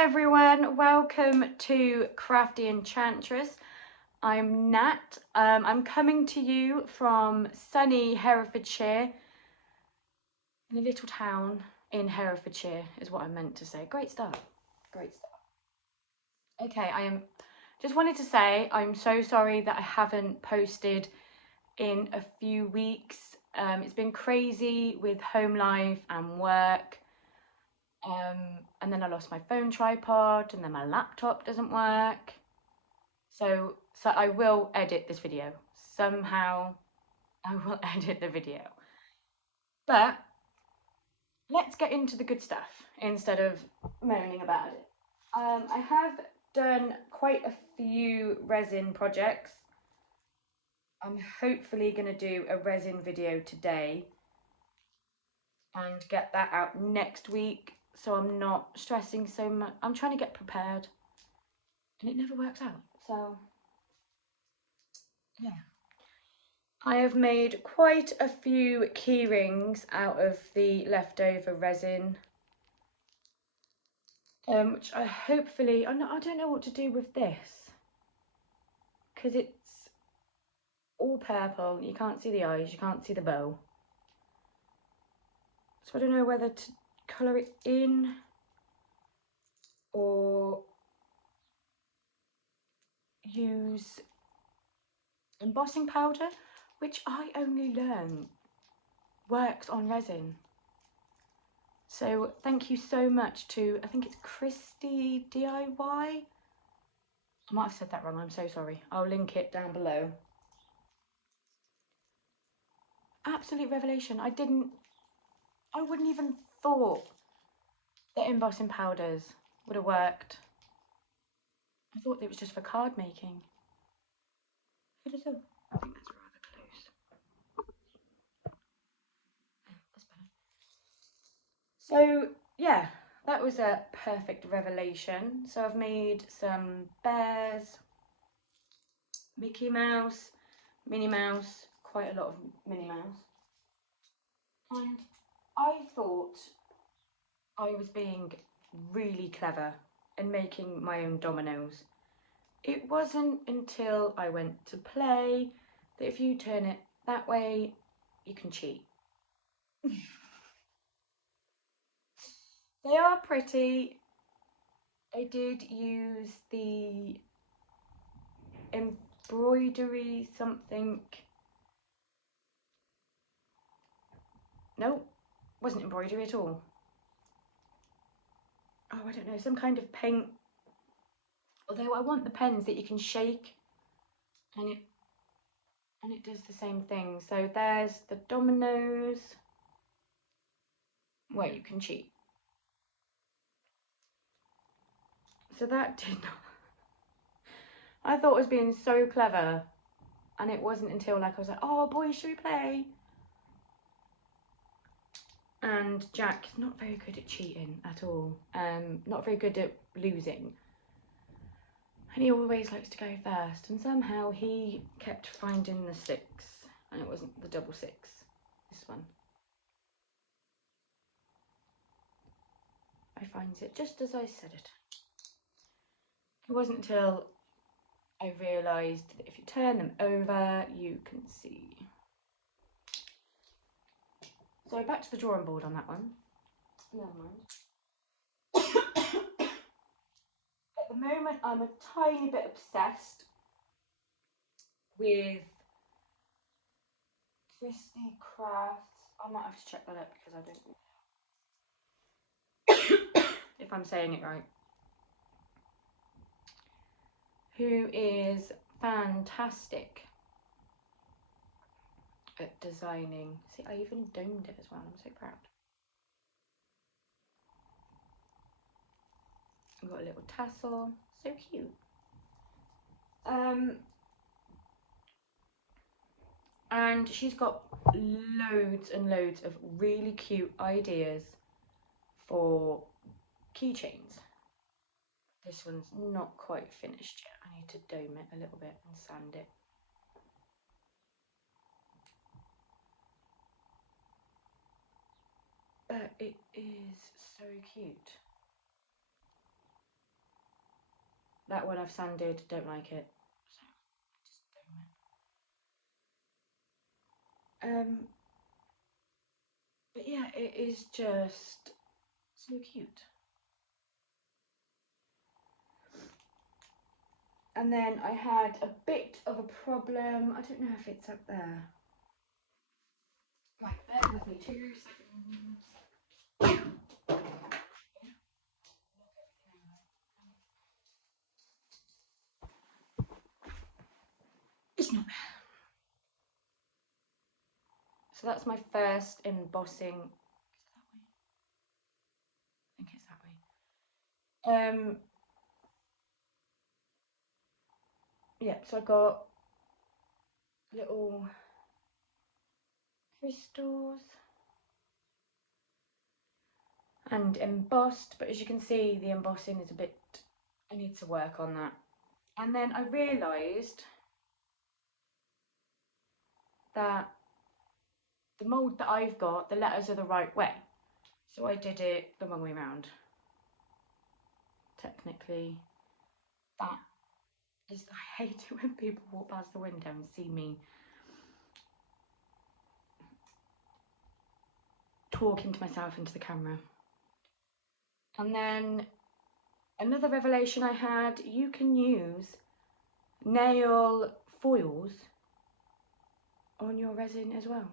everyone, welcome to Crafty Enchantress. I'm Nat. I'm coming to you from sunny Herefordshire, in a little town in Herefordshire is what I meant to say. Great start, great start. Okay, just wanted to say I'm so sorry that I haven't posted in a few weeks. It's been crazy with home life and work. And then I lost my phone tripod, and then my laptop doesn't work. So I will edit this video. Somehow I will edit the video. But let's get into the good stuff instead of moaning about it. I have done quite a few resin projects. I'm hopefully going to do a resin video today and get that out next week, so I'm not stressing so much. I'm trying to get prepared and it never works out, so yeah. I have made quite a few key rings out of the leftover resin, which I hopefully, I don't know what to do with this because it's all purple. You can't see the eyes, you can't see the bow, so I don't know whether to colour it in or use embossing powder, which I only learned works on resin. So thank you so much to, I think it's Christy DIY. I might have said that wrong, I'm so sorry. I'll link it down below. Absolute revelation. I wouldn't even thought that embossing powders would have worked. I thought it was just for card making. I think that's rather close. That's better. So yeah, that was a perfect revelation. So I've made some bears, Mickey Mouse, Minnie Mouse, quite a lot of Minnie Mouse. And I thought I was being really clever and making my own dominoes. It wasn't until I went to play that if you turn it that way, you can cheat. They are pretty. I did use the embroidery something. No, wasn't embroidery at all. Oh, I don't know, some kind of paint. Although I want the pens that you can shake and it does the same thing. So there's the dominoes where you can cheat. So that did not. I thought I was being so clever, and it wasn't until like I was like, oh boys, should we play? And Jack's not very good at cheating at all. Not very good at losing. And he always likes to go first, and somehow he kept finding the 6, and it wasn't the double 6, this one. I finds it just as I said it. It wasn't until I realised that if you turn them over, you can see. So back to the drawing board on that one. Never mind. At the moment, I'm a tiny bit obsessed with Christy Kraft. I might have to check that up because I don't know if I'm saying it right. Who is fantastic at designing. See, I even domed it as well. I'm so proud. I've got a little tassel. So cute. And she's got loads and loads of really cute ideas for keychains. This one's not quite finished yet. I need to dome it a little bit and sand it. But it is so cute. That one I've sanded, don't like it. So just do it. But yeah, it is just so cute. And then I had a bit of a problem. I don't know if it's up there. Right, bear with me 2 seconds. It's not there. So that's my first embossing. Is it that way? I think it's that way. Yeah, so I got little crystals and embossed, but as you can see, the embossing is a bit, I need to work on that. And then I realised that the mould that I've got, the letters are the right way. So I did it the wrong way round. Technically, that is, I hate it when people walk past the window and see me talking to myself into the camera. And then another revelation I had, you can use nail foils on your resin as well.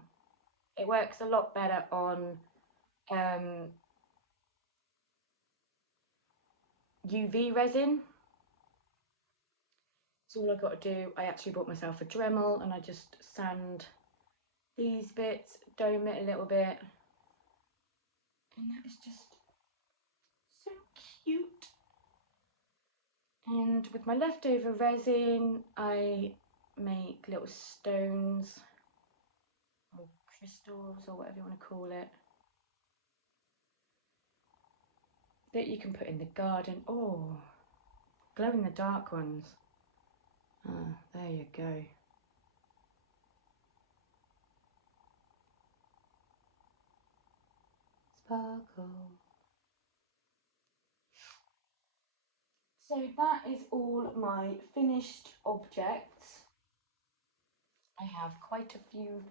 It works a lot better on UV resin. So all I've got to do, I actually bought myself a Dremel and I just sand these bits, dome it a little bit, and that is just so cute. And with my leftover resin, I make little stones or crystals or whatever you want to call it that you can put in the garden. Oh, glow in the dark ones. Ah, there you go. Sparkle. So that is all my finished objects. I have quite a few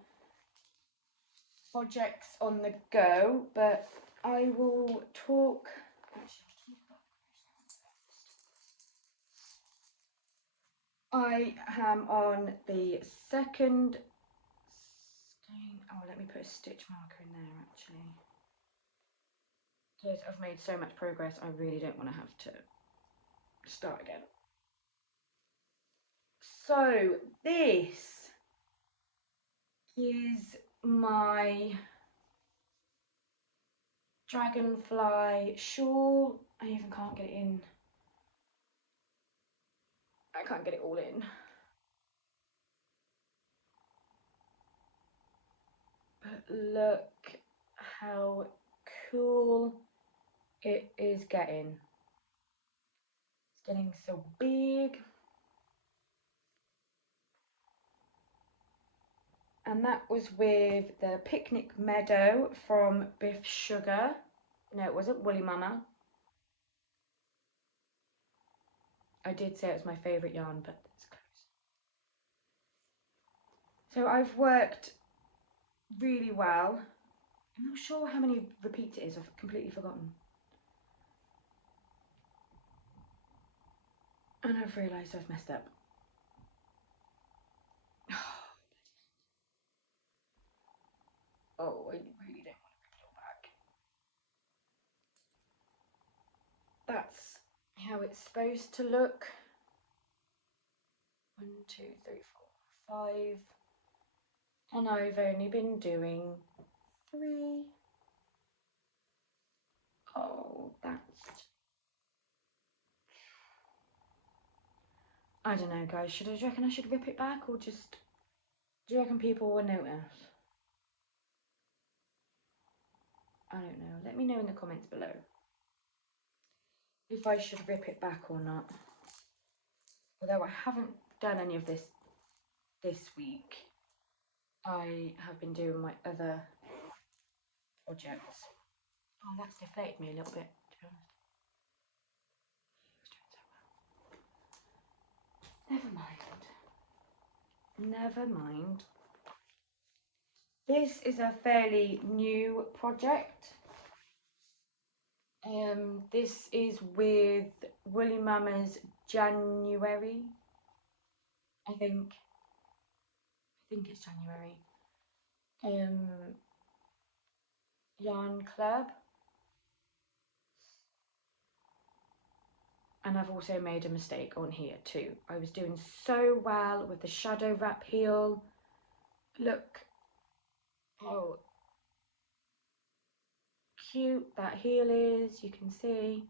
projects on the go, but I will talk. I am on the second skein. Oh, let me put a stitch marker in there actually. Because I've made so much progress, I really don't want to have to start again. So this is my dragonfly shawl. I even can't get it in. I can't get it all in. But look how cool it is getting. It's getting so big. And that was with the Picnic Meadow from Biff Sugar. No, it wasn't Woolly Mama. I did say it was my favourite yarn, but it's close. So I've worked really well. I'm not sure how many repeats it is, I've completely forgotten. And I've realised I've messed up. Oh, I really don't want to bring it back. That's how it's supposed to look. 1, 2, 3, 4, 5. And I've only been doing 3. Oh, that's... I don't know, guys. Do you reckon I should rip it back or just... Do you reckon people will notice? I don't know. Let me know in the comments below if I should rip it back or not. Although I haven't done any of this week, I have been doing my other projects. Oh, that's deflated me a little bit, to be honest. Never mind. Never mind. This is a fairly new project. This is with Woolly Mama's January, I think it's January, yarn club. And I've also made a mistake on here too. I was doing so well with the shadow wrap heel. Look how cute that heel is, you can see.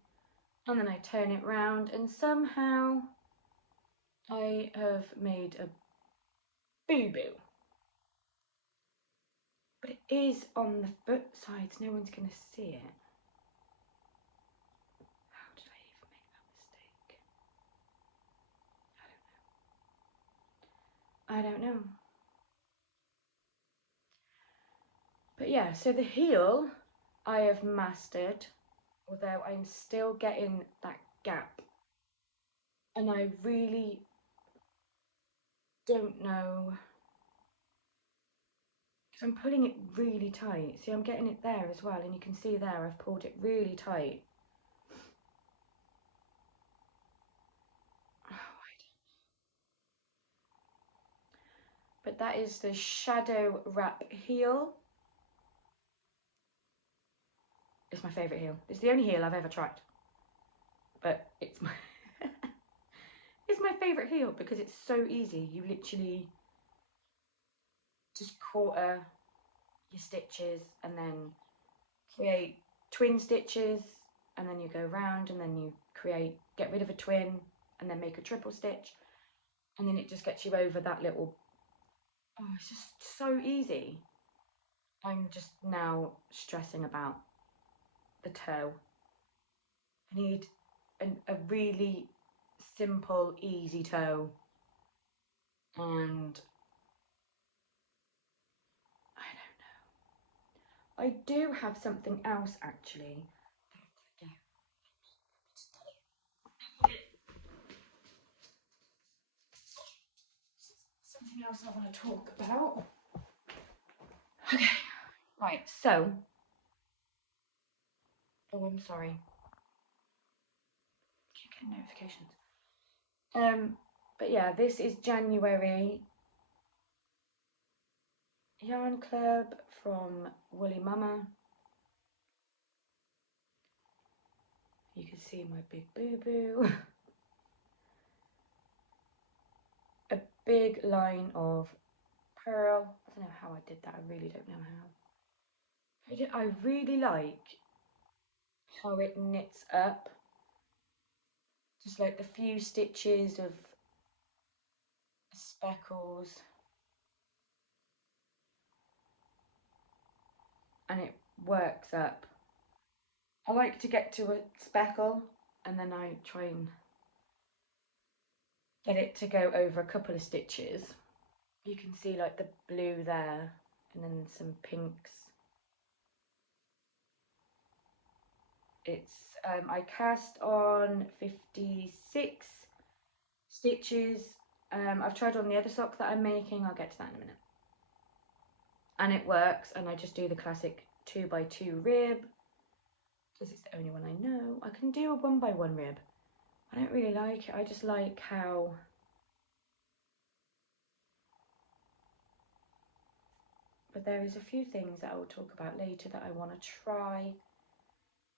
And then I turn it round and somehow I have made a boo-boo. But it is on the foot sides, no one's going to see it. How did I even make that mistake? I don't know. But yeah, so the heel I have mastered, although I'm still getting that gap. And I really don't know, because I'm pulling it really tight. See, I'm getting it there as well, and you can see there I've pulled it really tight. But that is the shadow wrap heel. It's my favourite heel. It's the only heel I've ever tried. But it's my it's my favourite heel because it's so easy. You literally just quarter your stitches and then create twin stitches, and then you go round and then you get rid of a twin and then make a triple stitch, and then it just gets you over that little, oh, it's just so easy. I'm just now stressing about the toe. I need a really simple, easy toe, and I do have something else actually. Something else I want to talk about. Okay, right, so, oh, I'm sorry. Keep getting notifications. But yeah, this is January yarn club from Woolly Mama. You can see my big boo-boo. A big line of pearl. I don't know how I did that, I really don't know how. I really like how it knits up. Just like the few stitches of speckles. And it works up. I like to get to a speckle and then I try and get it to go over a couple of stitches. You can see like the blue there and then some pinks. It's I cast on 56 stitches. I've tried on the other sock that I'm making, I'll get to that in a minute. And it works, and I just do the classic 2x2 rib because it's the only one I know. I can do a 1x1 rib. I don't really like it, I just like how but there is a few things that I will talk about later that I want to try.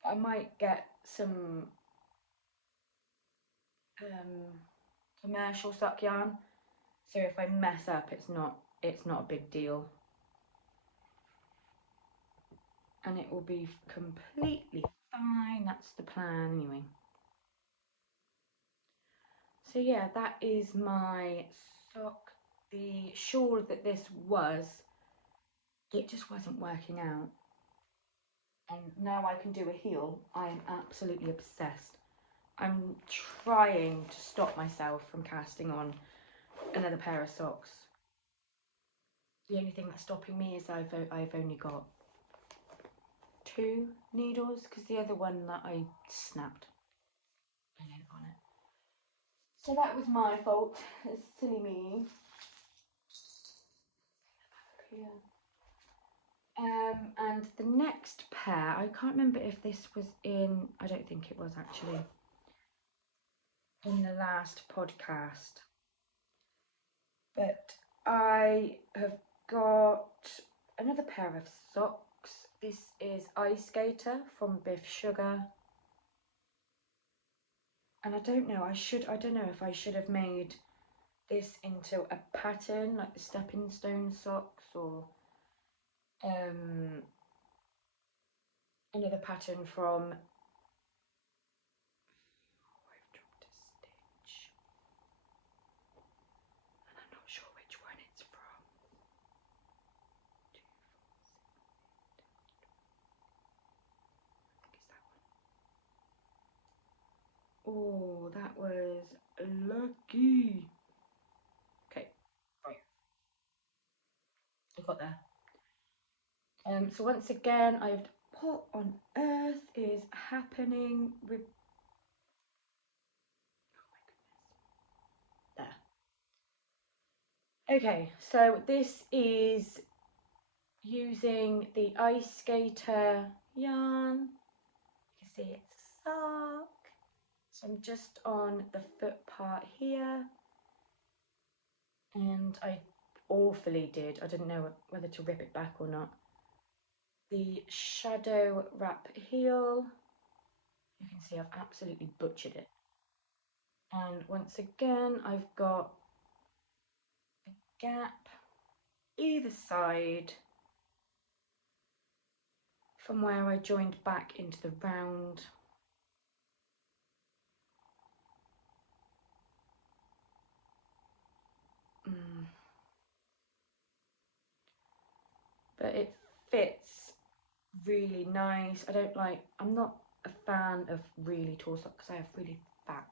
I might get some commercial sock yarn, so if I mess up it's not a big deal, and it will be completely fine. That's the plan anyway. So yeah, that is my sock. The shawl that this was, it just wasn't working out, and now I can do a heel. I am absolutely obsessed. I'm trying to stop myself from casting on another pair of socks. The only thing that's stopping me is I've only got 2 needles because the other one that I snapped on it. So that was my fault. It's silly me. And the next pair, I can't remember if this was in, I don't think it was actually, in the last podcast. But I have got another pair of socks. This is Ice Skater from Biff Sugar. And I don't know, I don't know if I should have made this into a pattern, like the stepping stone socks, or another pattern from, I've dropped a stitch, and I'm not sure which one it's from. Oh, that was lucky. Okay, right. I got there. So once again, what on earth is happening with? Oh my goodness. There. Okay, so this is using the Ice Skater yarn. You can see it's a sock. So I'm just on the foot part here, and I awfully did. I didn't know whether to rip it back or not. The shadow wrap heel. You can see I've absolutely butchered it. And once again, I've got a gap either side from where I joined back into the round. But it fits really nice. I'm not a fan of really tall socks because I have really fat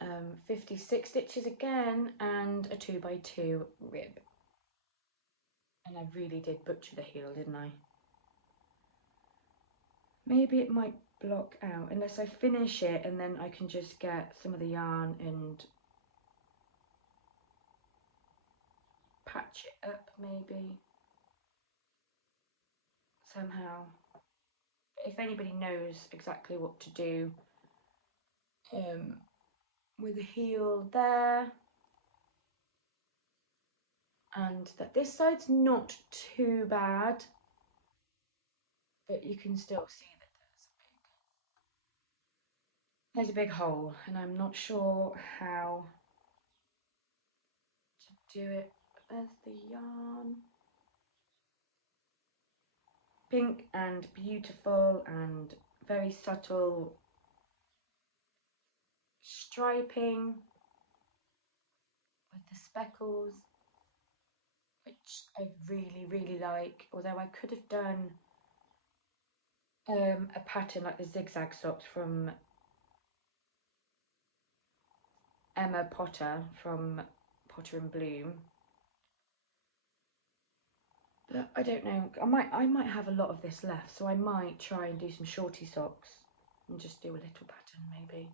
tops. 56 stitches again, and a 2x2 rib. And I really did butcher the heel, didn't I? Maybe it might block out unless I finish it, and then I can just get some of the yarn and patch it up maybe somehow. If anybody knows exactly what to do with the heel there, and that this side's not too bad, but you can still see that there's a big hole, and I'm not sure how to do it. There's the yarn, pink and beautiful and very subtle striping with the speckles, which I really like, although I could have done a pattern like the zigzag socks from Emma Potter from Potter and Bloom. But I don't know, I might have a lot of this left, so I might try and do some shorty socks and just do a little pattern maybe.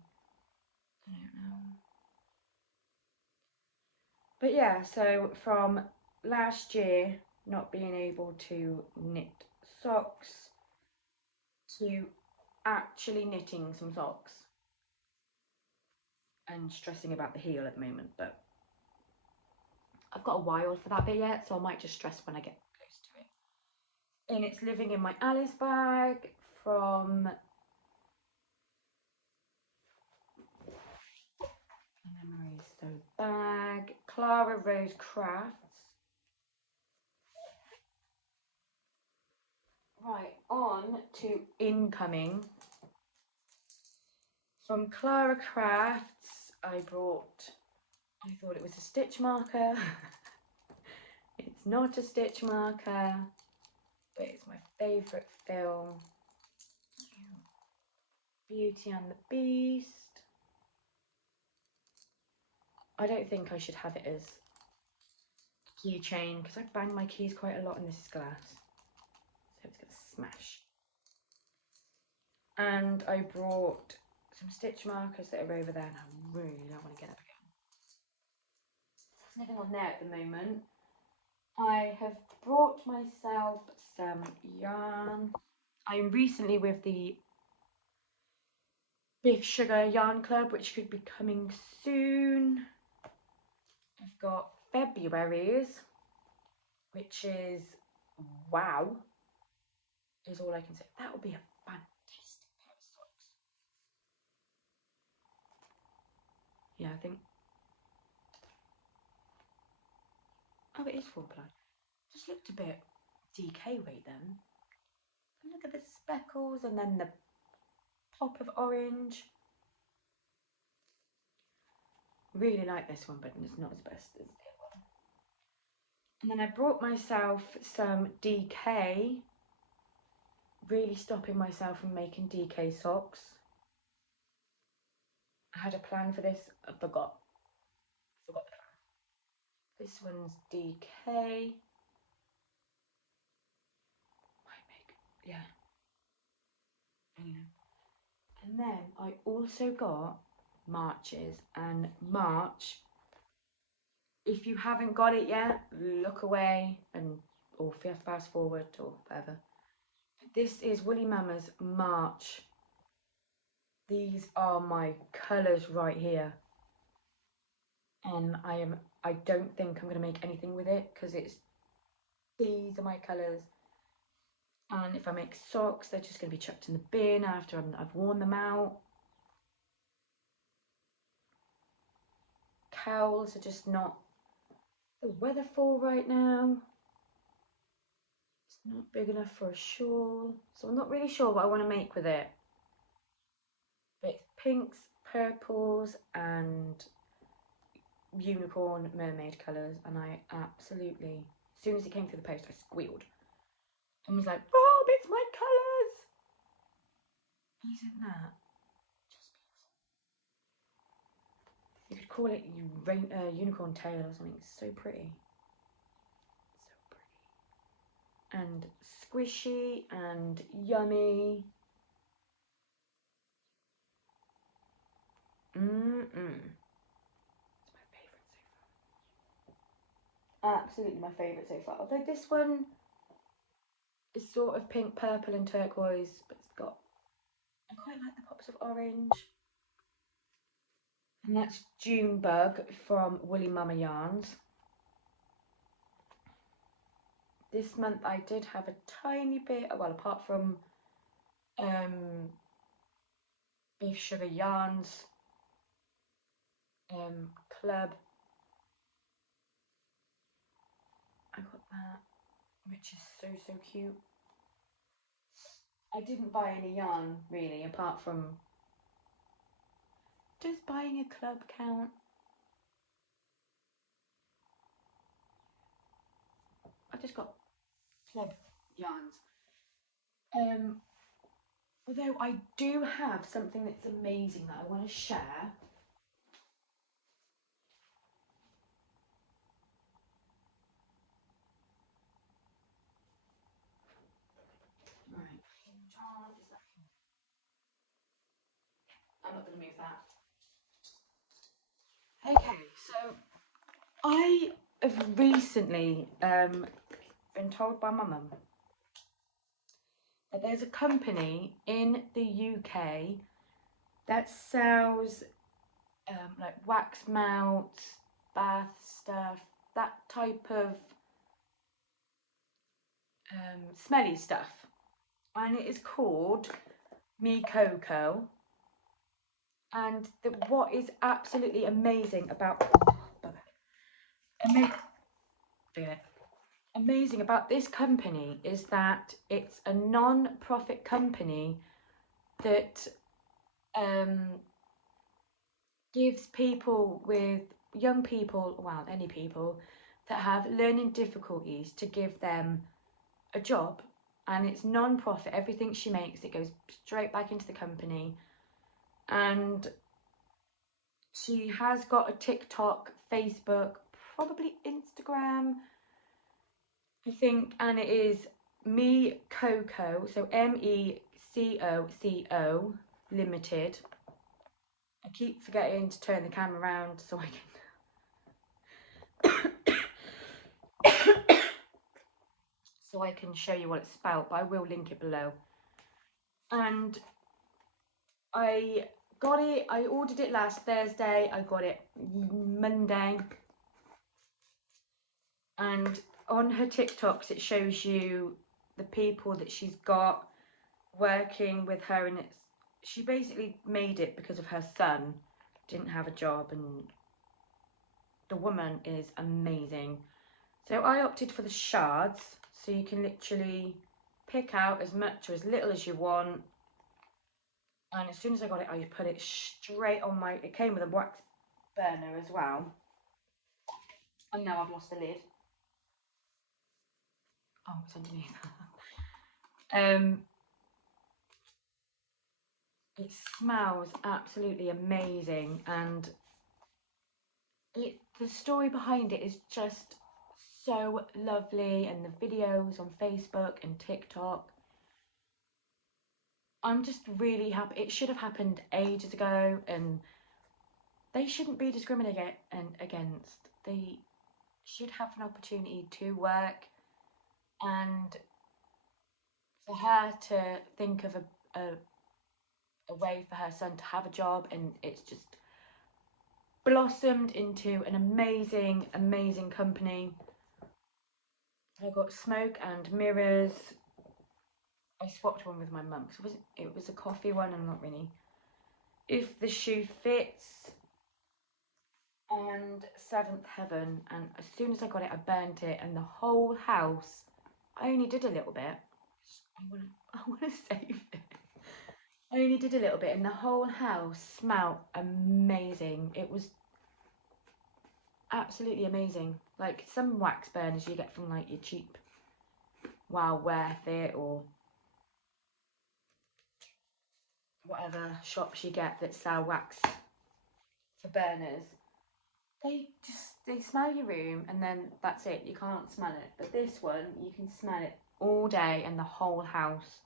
I don't know. But yeah, so from last year not being able to knit socks to actually knitting some socks and stressing about the heel at the moment, but I've got a while for that bit yet, so I might just stress when I get close to it. And it's living in my Alice bag from Memories So bag, Clara Rose Crafts. Right, on to incoming. From Clara Crafts, I thought it was a stitch marker. It's not a stitch marker, but it's my favourite film, Beauty and the Beast. I don't think I should have it as keychain because I bang my keys quite a lot and this is glass, so it's going to smash. And I brought some stitch markers that are over there, and I really don't want to get up again. There's nothing on there at the moment. I have brought myself some yarn. I'm recently with the Beef Sugar Yarn Club, which should be coming soon. I've got February's, which is wow, is all I can say. That would be a fantastic pair of socks. Yeah, I think. Oh, it is 4-ply. Just looked a bit DK weight then. Look at the speckles and then the pop of orange. Really like this one, but it's not as best as the other one. And then I brought myself some DK, really stopping myself from making DK socks. I had a plan for this, I forgot the plan. This one's DK. Yeah. And then I also got Marches, and March, if you haven't got it yet, look away or fast forward or whatever. This is Woolly Mama's March. These are my colours right here. And I don't think I'm going to make anything with it because these are my colours. And if I make socks, they're just going to be chucked in the bin after I've worn them out. Cowls are just not the weather for right now. It's not big enough for a shawl, so I'm not really sure what I want to make with it. But it's pinks, purples and unicorn mermaid colours, and I absolutely, as soon as it came through the post, I squealed and was like, Rob, it's my colours! Isn't that just beautiful? You could call it unicorn tail or something. It's so pretty. So pretty. And squishy and yummy. Absolutely my favourite so far. Although this one is sort of pink, purple and turquoise, but I quite like the pops of orange. And that's Junebug from Woolly Mama Yarns. This month I did have a tiny bit, well, apart from Beef Sugar Yarns Club, I got that, which is so cute. I didn't buy any yarn really, apart from, does buying a club count? I just got club yarns. Although I do have something that's amazing that I want to share. Right, I'm not going to move that. Okay, so I have recently been told by my mum that there's a company in the UK that sells like wax melts, bath stuff, that type of smelly stuff, and it is called mecoco. And what is absolutely amazing about amazing about this company is that it's a non-profit company that gives people young people, well, any people that have learning difficulties, to give them a job. And it's non-profit. Everything she makes, it goes straight back into the company. And she has got a TikTok, Facebook, probably Instagram, I think, and it is mecoco, so MECOCO, COCO Limited. I keep forgetting to turn the camera around so I can so I can show you what it's spelled, but I will link it below. And I got it, I ordered it last Thursday, I got it Monday. And on her TikToks it shows you the people that she's got working with her, and she basically made it because of her son didn't have a job, and the woman is amazing. So I opted for the shards, so you can literally pick out as much or as little as you want. And as soon as I got it, I put it straight on my, it came with a wax burner as well. And now I've lost the lid. Oh, it's underneath. It smells absolutely amazing, and the story behind it is just so lovely, and the videos on Facebook and TikTok. I'm just really happy. It should have happened ages ago, and they shouldn't be discriminated against. They should have an opportunity to work, and for her to think of a way for her son to have a job, and it's just blossomed into an amazing company. I got smoke and mirrors. I swapped one with my mum because it was a coffee one. I'm not really. If the shoe fits, and Seventh Heaven. And as soon as I got it, I burnt it, and the whole house. I only did a little bit. I want to save it. I only did a little bit, and the whole house smelled amazing. It was absolutely amazing. Like some wax burners you get from like your cheap Wow Worth It or whatever shops you get that sell wax for burners, they smell your room and then that's it, you can't smell it. But this one, you can smell it all day, and the whole house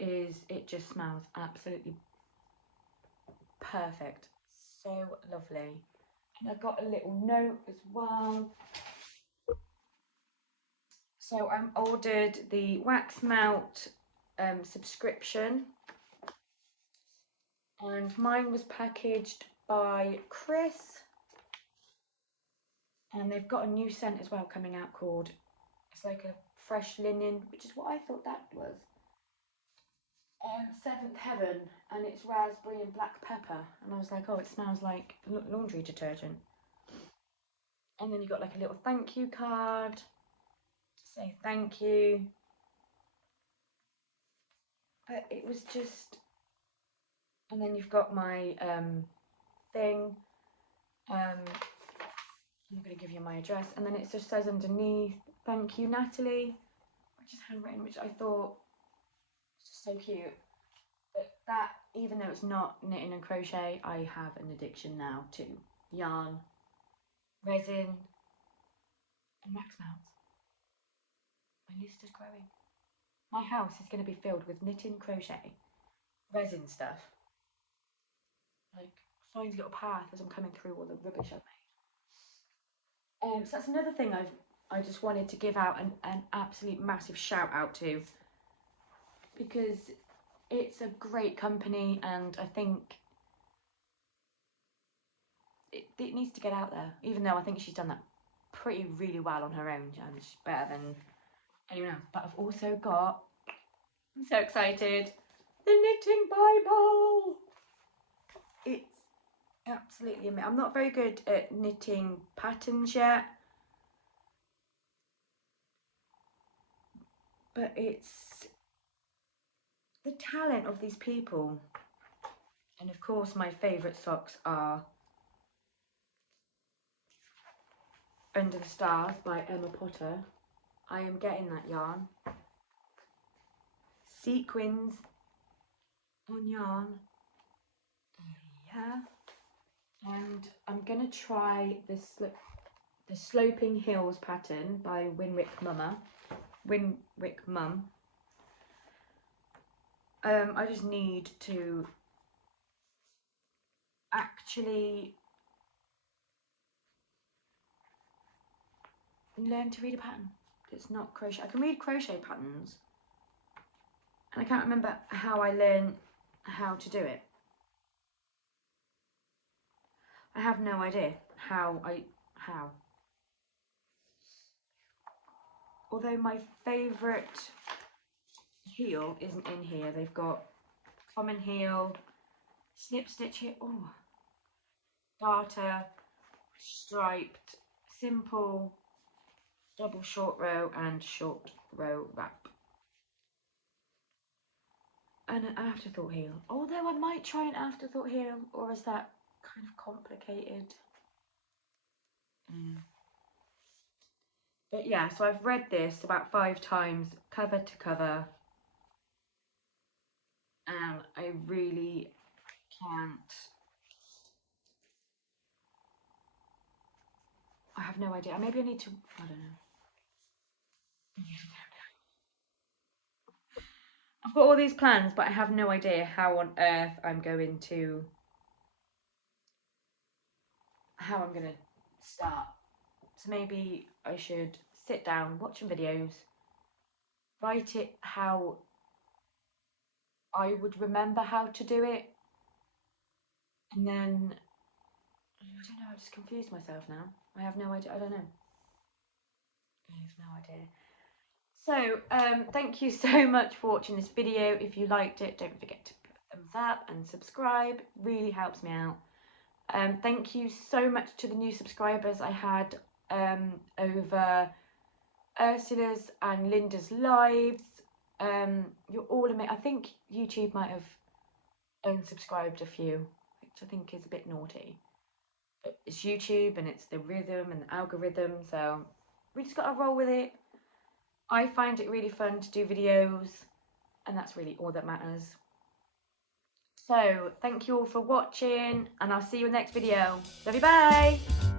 it just smells absolutely perfect. So lovely. And I got a little note as well. So I ordered the wax melt subscription, and mine was packaged by Chris, and they've got a new scent as well coming out called, it's like a fresh linen, which is what I thought that was. Seventh Heaven, and it's raspberry and black pepper, and I was like, oh, it smells like laundry detergent. And then you got like a little thank you card to say thank you. But it was just, and then you've got my thing. I'm going to give you my address, and then it just says underneath, thank you Natalie, which is handwritten, which I thought was just so cute. But that, even though it's not knitting and crochet, I have an addiction now to yarn, resin and wax melts. My list is growing. My house is going to be filled with knitting, crochet, resin stuff. Like, find a little path as I'm coming through all the rubbish I've made. So that's another thing I just wanted to give out an absolute massive shout out to, because it's a great company, and I think it needs to get out there, even though I think she's done that really well on her own, and she's better than anyone else. But I've also got, I'm so excited, the Knitting Bible. It's absolutely amazing. I'm not very good at knitting patterns yet, but it's the talent of these people. And of course my favourite socks are Under the Stars by Emma Potter. I am getting that yarn. Sequins on yarn. Yeah. And I'm going to try this the Sloping Hills pattern by Winwick Mama. Winwick Mum. I just need to actually learn to read a pattern. It's not crochet. I can read crochet patterns, and I can't remember how I learned how to do it. I have no idea how. Although my favourite heel isn't in here. They've got common heel, snip stitch here, oh, garter, striped, simple, double short row and short row wrap. And an afterthought heel. Although I might try an afterthought heel, or is that kind of complicated? But yeah, so I've read this about 5 times, cover to cover, and I really can't. I have no idea. Maybe I need to, I don't know. I've got all these plans, but I have no idea how on earth I'm going to start. So maybe I should sit down, watch some videos, write it how I would remember how to do it, and then I don't know, I just confused myself now. I have no idea. I don't know. I have no idea. So thank you so much for watching this video. If you liked it, don't forget to put a thumbs up and subscribe. Really helps me out. Thank you so much to the new subscribers I had over Ursula's and Linda's lives. You're all amazing. I think YouTube might have unsubscribed a few, which I think is a bit naughty. But it's YouTube and it's the rhythm and the algorithm, so we just got to roll with it. I find it really fun to do videos, and that's really all that matters. So thank you all for watching, and I'll see you in the next video. Love you, bye!